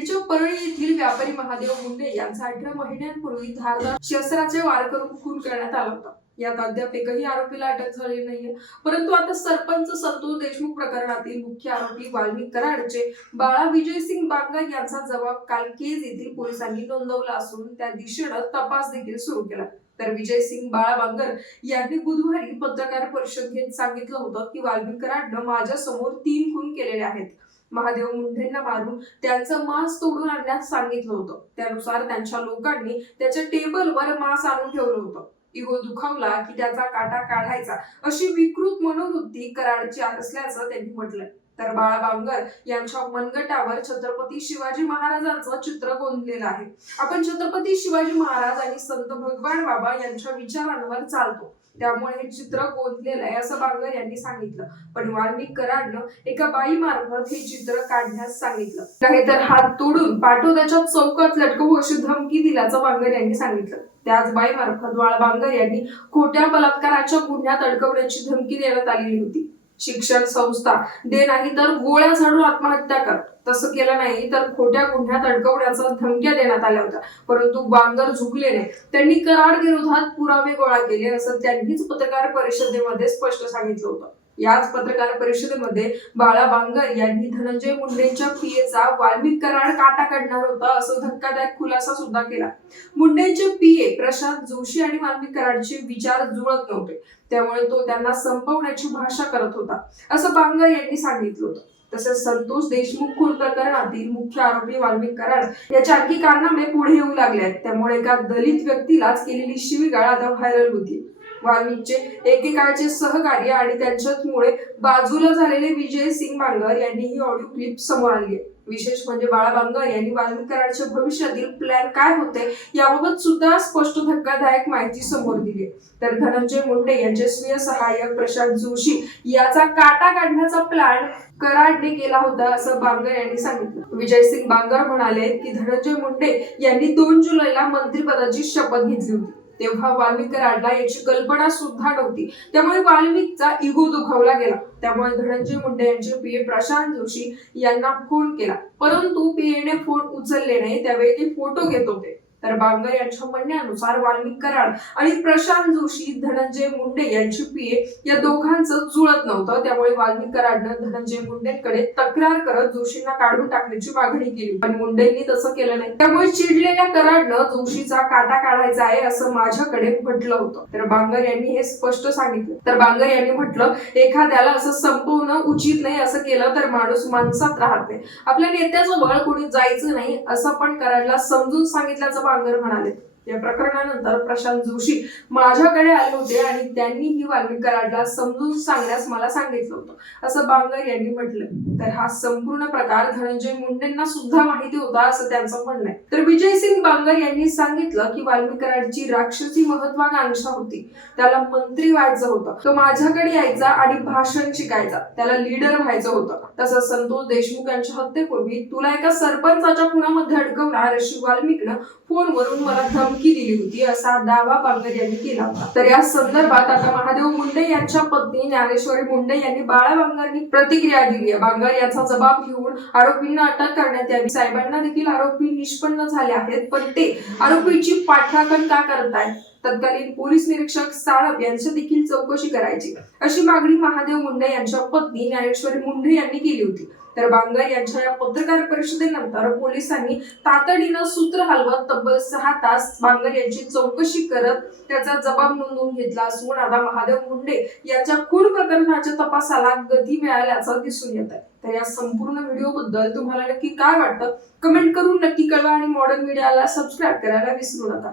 बीडच्या परळी येथील व्यापारी महादेव मुंडे यांचा अठरा महिन्यांपूर्वी धारदार शस्त्राचे वार करून खून करण्यात आला होता. यात अद्याप एकही आरोपीला अटक झाली नाहीये. परंतु आता सरपंच संतोष देशमुख प्रकरणातील मुख्य आरोपी वाल्मिक कराडचे बाळा विजयसिंग बांगर यांचा जबाब काल केज येथील पोलिसांनी नोंदवला असून त्या दिशेनं तपास देखील सुरू केला. तर विजयसिंग बाळा बांगर यांनी बुधवारी पत्रकार परिषद घेत सांगितलं होतं की वाल्मिक कराडनं माझ्यासमोर तीन खून केलेले आहेत. महादेव मुंढेंना मारून त्यांचं मांस तोडून आणण्यास सांगितलं होतं. त्यानुसार त्यांच्या लोकांनी त्याच्या टेबलवर मांस आणून ठेवलं होतं. इगो दुखावला की त्याचा काटा काढायचा अशी विकृत मनोवृत्ती कराडची असल्याचं त्यांनी म्हटलंय. तर बाळा बांगर यांच्या मनगटावर छत्रपती शिवाजी महाराजांचं चित्र गोंदलेलं आहे. आपण छत्रपती शिवाजी महाराज आणि संत भगवान बाबा यांच्या विचारांवर चालतो. त्यामुळे हे चित्र गोंदलेलं आहे असं बांगर यांनी सांगितलं. पण वाल्मिक कराडनं एका बाई मार्फत हे चित्र काढण्यास सांगितलं. नाहीतर हात तोडून पाठोद्याच्या चौकात लटकवू अशी धमकी दिल्याचं बांगर यांनी सांगितलं. त्याच बाई मार्फत वाळ बांगर यांनी खोट्या बलात्काराच्या गुन्ह्यात अडकवण्याची धमकी देण्यात आलेली होती. शिक्षण संस्था दे नाही तर गोळ्या झाडून आत्महत्या कर. तसं केलं नाही तर खोट्या गुन्ह्यात अडकवण्याचा धमक्या देण्यात आल्या होत्या. परंतु बांगर झुकले नाही त्यांनी कराड विरोधात पुरावे गोळा केले असं त्यांनीच पत्रकार परिषदेमध्ये स्पष्ट सांगितलं होतं. याच पत्रकार परिषदेमध्ये बाळा बांगर यांनी धनंजय मुंडेंच्या पीएचा वाल्मिक कराड काटा काढणार होता असं धक्कादायक खुलासा सुद्धा केला. मुंडेंचे पीए प्रशांत जोशी आणि वाल्मिक कराडचे विचार जुळत नव्हते. त्यामुळे तो त्यांना संपवण्याची भाषा करत होता असं बांगर यांनी सांगितलं होतं. तसेच संतोष देशमुख खून प्रकरणातील मुख्य आरोपी वाल्मिक कराड याच्या आणखी कारणामुळे पुढे येऊ लागले आहेत. त्यामुळे एका दलित व्यक्तीलाच केलेली शिवीगाळ आता व्हायरल होती वाल्मिकचे एकेकाळचे सहकार्य आणि त्यांच्यामुळे बाजूला झालेले विजय सिंग बांगर यांनी ही ऑडिओ क्लिप समोर आणली. विशेष म्हणजे बाळा बांगर यांनी वाल्मिक भविष्यातील प्लॅन काय होते याबाबत सुद्धा स्पष्ट धक्कादायक माहिती समोर दिली. तर धनंजय मुंडे यांचे स्वीय सहाय्यक प्रशांत जोशी याचा काटा काढण्याचा प्लॅन कराडने केला होता असं बांगर यांनी सांगितलं. विजयसिंग बांगर म्हणाले की धनंजय मुंडे यांनी दोन जुलैला मंत्रिपदाची शपथ घेतली होती. तेव्हा वाल्मिक कराडला याची कल्पना सुद्धा नव्हती. त्यामुळे वाल्मिकचा इगो दुखावला गेला. त्यामुळे धनंजय मुंडे यांचे पीए प्रशांत जोशी यांना फोन केला. परंतु पीएने फोन उचलले नाही. त्यावेळी ते फोटो घेत होते. तर बांगर यांच्या म्हणण्यानुसार वाल्मिक कराड आणि प्रशांत जोशी धनंजय मुंडे यांची पीए या दोघांचं जुळत नव्हतं. त्यामुळे वाल्मिक कराडनं धनंजय मुंडेकडे तक्रार करत जोशींना काढून टाकण्याची मागणी केली. पण मुंडेंनी तसं केलं नाही. त्यामुळे चिडलेल्या कराडनं जोशीचा काटा काढायचा आहे असं माझ्याकडे म्हटलं होतं. तर बांगर यांनी हे स्पष्ट सांगितलं. तर बांगर यांनी म्हटलं एखाद्याला असं संपवणं उचित नाही असं केलं तर माणूस माणसात राहत नाही. आपल्या नेत्याजवळ कोणी जायचं नाही असं पण कराडला समजून सांगितल्याचं बांगर म्हणाले या प्रकरणानंतर प्रशांत जोशी माझ्याकडे आले होते आणि त्यांनी ही वाल्मिक कराडला समजून सांगण्यास मला सांगितलं होतं. असं बांगर यांनी म्हटलं. तर हा संपूर्ण प्रकार धनंजय मुंडेंना सुद्धा माहिती होता असं त्यांचं म्हणणं आहे. तर विजयसिंग बांगर यांनी सांगितलं की वाल्मिक कराडची राक्षसी महत्वाकांक्षा होती. त्याला मंत्री व्हायचं होतं. तो माझ्याकडे यायचा आणि भाषण शिकायचा. त्याला लीडर व्हायचं होतं. तसंच संतोष देशमुख यांच्या हत्येपूर्वी तुला एका सरपंचाच्या खुणामध्ये अडकवणार अशी वाल्मिकनं फोनवरून मला धमकी दिली होती असा दावा बांगर यांनी केला होता. तर या संदर्भात आता महादेव मुंडे यांच्या पत्नी ज्ञानेश्वरी मुंडे यांनी बाळा बांगरनी प्रतिक्रिया दिली. आहे बांगर याचा जबाब घेऊन आरोपींना अटक करण्यात यावी. साहेबांना देखील आरोपी निष्पन्न झाले आहेत पण ते आरोपीची पाठराखण का करतायत? तत्कालीन पोलीस निरीक्षक साळप यांची देखील चौकशी करायची. अशी मागणी महादेव मुंडे यांच्या पत्नी ज्ञानेश्वरी मुंडे यांनी केली होती. तर बांगर यांच्या या पत्रकार परिषदेनंतर पोलिसांनी तातडीनं सूत्र हलवत तब्बल सहा तास बांगर यांची चौकशी करत त्याचा जबाब नोंदवून घेतला असून आता महादेव मुंडे यांच्या खून प्रकरणाच्या तपासाला गती मिळाल्याचं दिसून येत आहे तर या संपूर्ण व्हिडिओ बद्दल तुम्हाला नक्की काय वाटतं? कमेंट करून नक्की कळवा आणि मॉडर्न मीडियाला सबस्क्राईब करायला विसरू नका.